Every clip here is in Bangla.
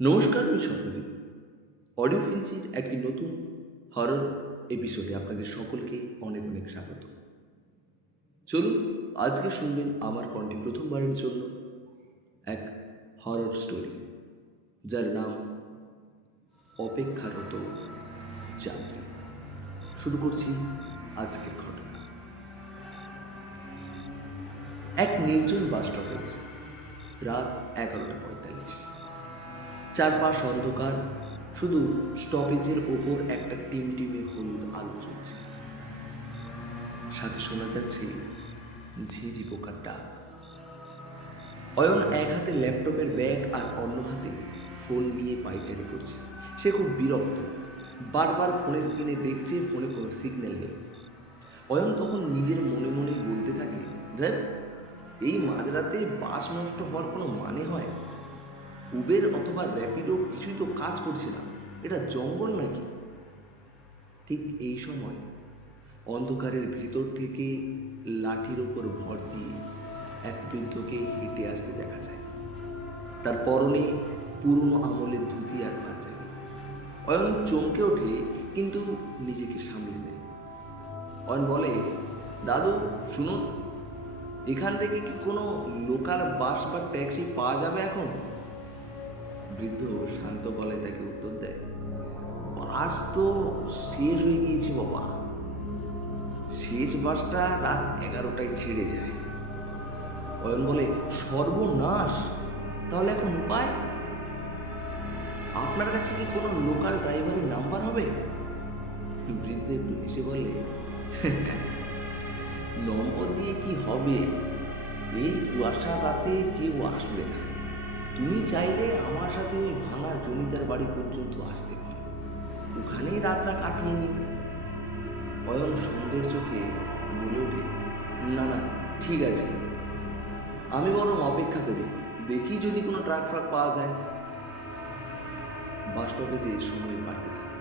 নমস্কার, আমি স্বপ্নদীপ। অডিও ফিঞ্চির একটি নতুন হরর এপিসোডে আপনাদের সকলকে অনেক অনেক স্বাগত। চলুন, আজকে শুনবেন আমার কণ্ঠে প্রথমবারের জন্য এক হরর স্টোরি, যার নাম অপেক্ষারত যাত্রী। শুরু করছি আজকের ঘটনা। এক নির্জন বাস স্টপেজ, রাত 11:45। চারপাশ অন্ধকার, শুধু স্টপেজের ওপর একটা টিমটিমে হলুদ আলো জ্বলছে। সাথে শোনা যাচ্ছে ঝিঝি পোকার ডাক। অয়ন এক হাতে ল্যাপটপের ব্যাগ আর অন্য হাতে ফোন নিয়ে পায়চারি করছে। সে খুব বিরক্ত, বারবার ফোনের স্ক্রিনে দেখছে, ফোনে কোনো সিগন্যাল নেই। অয়ন তখন নিজের মনে মনে বলতে থাকে, ধ্যাৎ, এই মাঝরাতে বাস নষ্ট হওয়ার কোনো মানে হয়? উবের অথবা র্যাপিডো কিছুই তো কাজ করছে না, এটা জঙ্গল নাকি? ঠিক এই সময় অন্ধকারের ভেতর থেকে লাঠির ওপর ভর দিয়ে এক বৃদ্ধকে হেঁটে আসতে দেখা যায়। তার পরনে পুরনো আমলের ধুতি আর পাঞ্জাবি। অয়ন চমকে ওঠে, কিন্তু নিজেকে সামলে নেয়। অয়ন বলে, দাদু শুনুন, এখান থেকে কি কোনো লোকাল বাস বা ট্যাক্সি পাওয়া যাবে এখন? বৃদ্ধ শান্ত গলায় তাকে উত্তর দেয়, বাস তো শেষ হয়ে গিয়েছে বাবা, শেষ বাসটা রাত 11টায় ছেড়ে যায়। অয়ন বলে, সর্বনাশ, তাহলে এখন উপায়? আপনার কাছে কি কোনো লোকাল ড্রাইভারের নাম্বার হবে? বৃদ্ধ একটু হেসে বলে, নম্বর দিয়ে কি হবে, এই কুয়াশার রাতে কেউ আসবে না। তুমি চাইলে আমার সাথে ওই ভাঙা জমিদার বাড়ি পর্যন্ত আসতে পারো, ওখানেই রাতটা কাটিয়ে নি। অয়ন সন্ধ্যের চোখে বলে ওঠে, না না, ঠিক আছে, আমি বরং অপেক্ষা করি, দেখি যদি কোনো ট্রাক ফ্রাক পাওয়া যায়। বাস স্টপেজে সময় বাড়তে থাকে,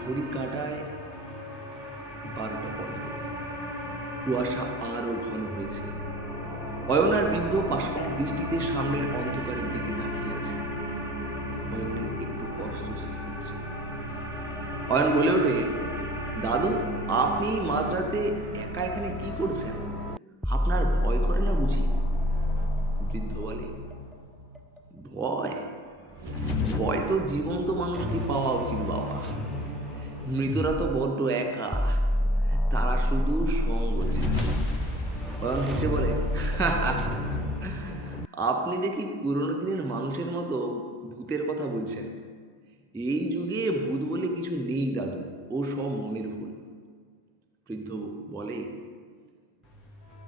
ঘড়ি কাটায় 12:15। কুয়াশা আরও ঘন হয়েছে। অয়ন আর বৃদ্ধ পাশে দৃষ্টিতে সামনের অন্ধকারের দিকে তাকিয়ে আছে। অয়নের একটু অস্বস্তি হচ্ছে। অয়ন বলে ওঠে, দাদু, আপনি মাঝরাতে একা এখানে কি করছেন? আপনার ভয় করে না বুঝি? বৃদ্ধ বলে, ভয়? ভয় তো জীবন্ত মানুষকে পাওয়া উচিত বাবা, মৃতরা তো বড্ড একা, তারা শুধু সঙ্গ চায়। অয়ন হেসে বলে, আপনি দেখি পুরোনো দিনের মানুষের মতো ভূতের কথা বলছেন। এই যুগে ভূত বলে কিছু নেই দাদু, ও সব মনের ভুল। বৃদ্ধ বলে,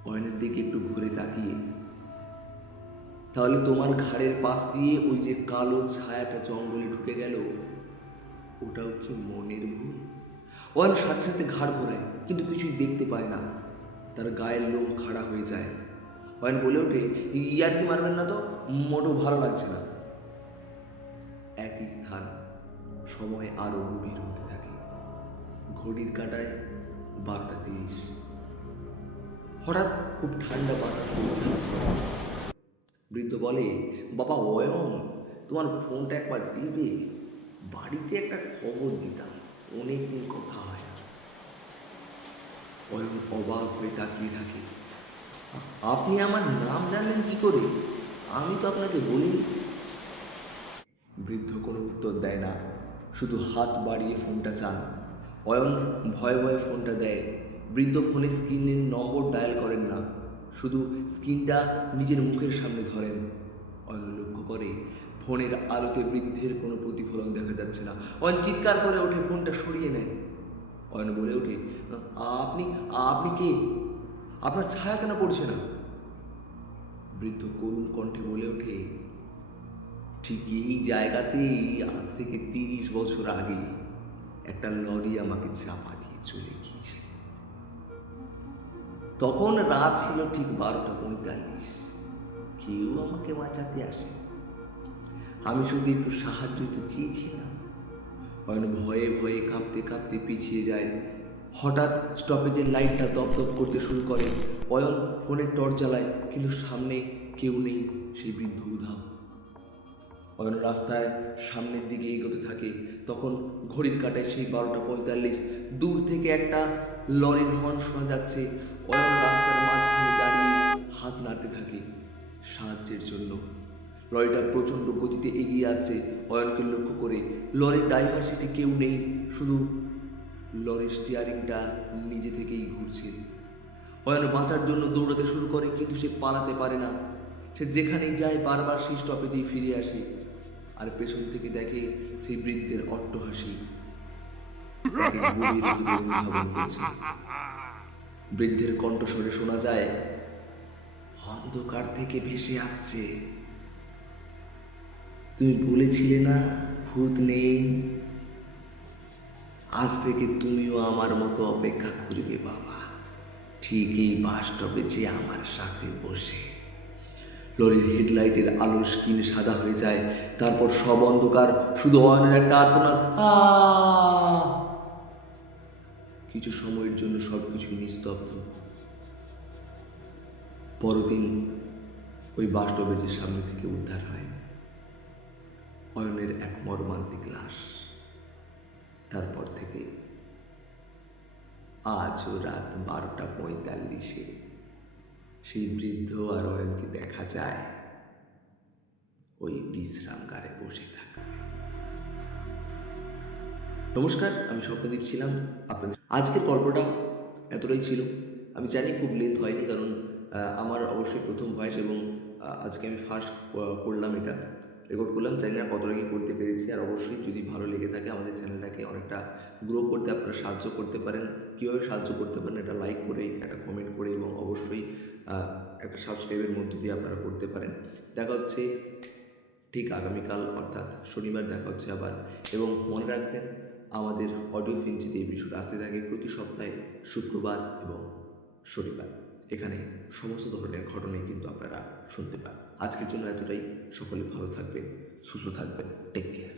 অয়নের দিকে একটু ঘুরে তাকিয়ে, তাহলে তোমার ঘাড়ের পাশ দিয়ে ওই যে কালো ছায়াটা জঙ্গলে ঢুকে গেল, ওটাও কি মনের ভুল? অয়ন সাথে সাথে ঘাড় ঘোরায়, কিন্তু কিছুই দেখতে পায় না। তার গায়ের লোম খাড়া হয়ে যায়। অয়ন বলে ওঠে, ইয়ার কি মারবেন না তো, মোটেও ভালো লাগছে না। একই স্থান, সময় আরো গভীর হতে থাকে। ঘড়ির কাঁটায় 12:30। হঠাৎ খুব ঠান্ডা বাতাস বইতে থাকে। বৃদ্ধ বলে, বাবা অয়ন, তোমার ফোনটা একবার দিবে? বাড়িতে একটা খবর দিতাম, অনেকদিন কথা হয় না। অয়ন অবাক হয়ে তাকিয়ে থাকে। আপনি আমার নাম জানলেন কি করে? আমি তো আপনাকে বলিনি। বৃদ্ধ কোনো উত্তর দেয় না, শুধু হাত বাড়িয়ে ফোনটা চান। অয়ন ভয়ে ভয়ে ফোনটা দেয়। বৃদ্ধ ফোনের স্ক্রিনের নম্বর ডায়াল করেন না, শুধু স্ক্রিনটা নিজের মুখের সামনে ধরেন। অয়ন লক্ষ্য করে ফোনের আলোতে বৃদ্ধের কোনো প্রতিফলন দেখা যাচ্ছে না। অয়ন চিৎকার করে ওঠে, ফোনটা সরিয়ে নেয়। অয়ন বলে ওঠে, আপনি আপনি কে? আপনার ছায়া কেন পড়ছে না? বৃদ্ধ করুণ কণ্ঠে বলে ওঠে, ঠিক এই জায়গাতেই আজ থেকে 30 বছর আগে একটা লরি আমাকে চাপা দিয়ে চলে গিয়েছে। তখন রাত ছিল ঠিক 12:45। কেউ আমাকে বাঁচাতে আসে, আমি শুধু একটু সাহায্য তো চেয়েছিলাম। অয়ন ভয়ে ভয়ে কাঁপতে কাঁপতে পিছিয়ে যায়। হঠাৎ স্টপেজের লাইটটা দপদপ করতে শুরু করে। অয়ন ফোনের টর্চ জ্বালায়, কিন্তু সামনে কেউ নেই, সেই বৃদ্ধ উধাও। অয়ন রাস্তায় সামনের দিকে এগোতে থাকে। তখন ঘড়ির কাঁটায় সেই 12:45। দূর থেকে একটা লরির হর্ন শোনা যাচ্ছে। অয়ন রাস্তার মাঝখানে দাঁড়িয়ে হাত নাড়তে থাকে সাহায্যের জন্য। লরিটা প্রচণ্ড গতিতে এগিয়ে আসছে অয়নকে লক্ষ্য করে। লরির ড্রাইভার সিটে কেউ নেই, শুধু লরির স্টিয়ারিংটা নিজে থেকেই ঘুরছে। অয়ন বাঁচার জন্য দৌড়াতে শুরু করে, কিন্তু সে পালাতে পারে না। সে যেখানেই যায় বারবার সেই স্টপেজেই ফিরে আসে, আর পেছন থেকে দেখে সেই বৃদ্ধের অট্টহাসি তাকে গভীর হৃদয়ে অনুধাবন করছে। বৃদ্ধের কণ্ঠস্বরে শোনা যায়, অন্ধকার থেকে ভেসে আসছে, তুমি বলেছিলে না ভূত নেই, আজ থেকে তুমিও আমার মতো অপেক্ষা করবে বাবা, ঠিক এই বাস স্টপেজে আমার সাথে বসে। লরির হেডলাইটের আলোর স্কিন সাদা হয়ে যায়। তারপর সব অন্ধকার, শুধু অয়নের একটা আর্তনাদ, কিছু সময়ের জন্য সবকিছু নিস্তব্ধ। পরদিন ওই বাস স্টপেজের সামনে থেকে উদ্ধার হয় অয়নের এক মর্মান্তিক লাশ। তারপর থেকে আজও রাত 12:45 সেই বৃদ্ধ আর অয়নকে দেখা যায় ওই বিশ্রামগারে বসে থাকা। নমস্কার, আমি স্বপ্নদীপ ছিলাম আপনাদের। আজকের গল্পটা এতটাই ছিল। আমি জানি খুব লেট হয়নি, কারণ আমার অবশ্যই প্রথম ভয়েস, এবং আজকে আমি ফার্স্ট করলাম, এটা রেকর্ড করলাম। জানি না কতটা কি করতে পেরেছি। আর অবশ্যই যদি ভালো লেগে থাকে আমাদের চ্যানেলটাকে অনেকটা গ্রো করতে আপনারা সাহায্য করতে পারেন। কীভাবে সাহায্য করতে পারেন, এটা লাইক করে, একটা কমেন্ট করে, এবং অবশ্যই একটা সাবস্ক্রাইবের মধ্য দিয়ে আপনারা করতে পারেন। দেখা হচ্ছে ঠিক আগামীকাল, অর্থাৎ শনিবার দেখা হচ্ছে আবার। এবং মনে রাখবেন, আমাদের অডিও ফিঞ্চিতে এপিসোড আসতে থাকে প্রতি সপ্তাহে শুক্রবার এবং শনিবার। এখানে সমস্ত ধরনের ঘটনাই কিন্তু আপনারা শুনতে পান। আজকের জন্য এতটাই। সকলে ভালো থাকবেন, সুস্থ থাকবেন। Take care.